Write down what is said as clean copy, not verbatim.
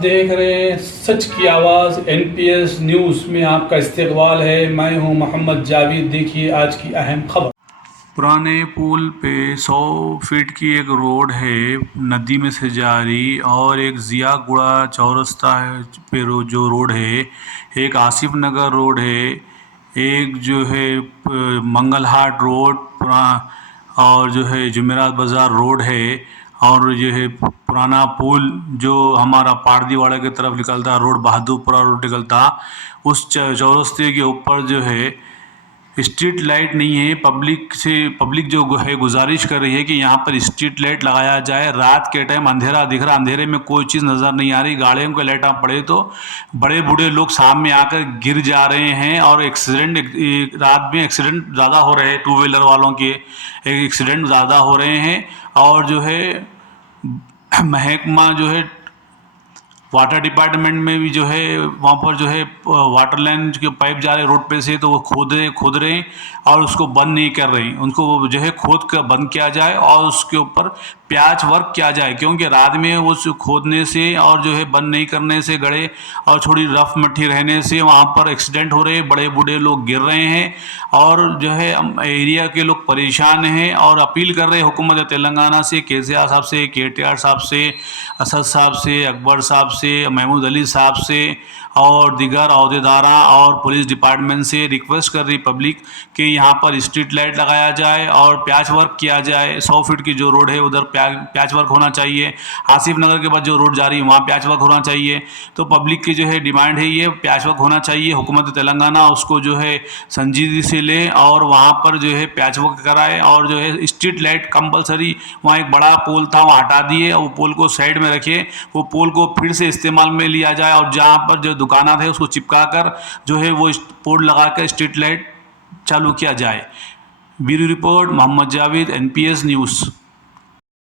देख रहे हैं सच की आवाज़ एनपीएस न्यूज़ में आपका इस्तकबाल है। मैं हूं मोहम्मद जावेद। देखिए आज की अहम खबर। पुराने पुल पे 100 फीट की एक रोड है नदी में से जारी, और एक जिया गुड़ा चौरस्ता पे जो रोड है, एक आसिफ नगर रोड है, एक जो है मंगलहाट रोड और जो है जुमेरात बाज़ार रोड है, और जो है पुराना पुल जो हमारा पारदीवाड़ा की तरफ निकलता रोड, बहादुरपुरा रोड निकलता, उस चौरस्ते के ऊपर जो है स्ट्रीट लाइट नहीं है। पब्लिक जो है गुजारिश कर रही है कि यहाँ पर स्ट्रीट लाइट लगाया जाए। रात के टाइम अंधेरा दिख रहा, अंधेरे में कोई चीज़ नज़र नहीं आ रही। गाड़ियों के लाइट पड़े तो बड़े बूढ़े लोग सामने आकर गिर जा रहे हैं, और रात में एक्सीडेंट ज़्यादा हो रहे हैं। टू व्हीलर वालों के एक्सीडेंट ज़्यादा हो रहे हैं। और जो है महकमा जो है वाटर डिपार्टमेंट में भी जो है वहाँ पर जो है वाटर लाइन के पाइप जा रहे रोड पे से, तो वो खोद रहे हैं और उसको बंद नहीं कर रहे हैं। उनको जो है खोद कर बंद किया जाए और उसके ऊपर प्याच वर्क किया जाए, क्योंकि रात में वो खोदने से और जो है बंद नहीं करने से, गड़े और थोड़ी रफ मिट्टी रहने से वहाँ पर एक्सीडेंट हो रहे हैं, बड़े बूढ़े लोग गिर रहे हैं, और जो है एरिया के लोग परेशान हैं। और अपील कर रहे हैं हुकूमत तेलंगाना से, केसीआर साहब से, केटीआर साहब से, असद साहब से, अकबर साहब से, महमूद अली साहब से और दिगर अहदेदारा और पुलिस डिपार्टमेंट से रिक्वेस्ट कर रही पब्लिक कि यहाँ पर स्ट्रीट लाइट लगाया जाए और पैच वर्क किया जाए। 100 फीट की जो रोड है उधर पैच वर्क होना चाहिए। आसिफ नगर के बाद जो रोड जा रही है वहाँ पैच वर्क होना चाहिए। तो पब्लिक की जो है डिमांड है, ये पैच वर्क होना चाहिए। हुकूमत तेलंगाना उसको जो है संजीदगी से ले और वहाँ पर जो है पैच वर्क कराए, और जो है स्ट्रीट लाइट कंपलसरी, वहाँ एक बड़ा पोल था वहाँ हटा दिए, वो पोल को साइड में रखे, वो पोल को फिर से इस्तेमाल में लिया जाए, और जहाँ पर जो दुकानात है उसको चिपका कर जो है वो पोल लगा कर स्ट्रीट लाइट चालू किया जाए। Bureau report Mohammad Javed, NPS news.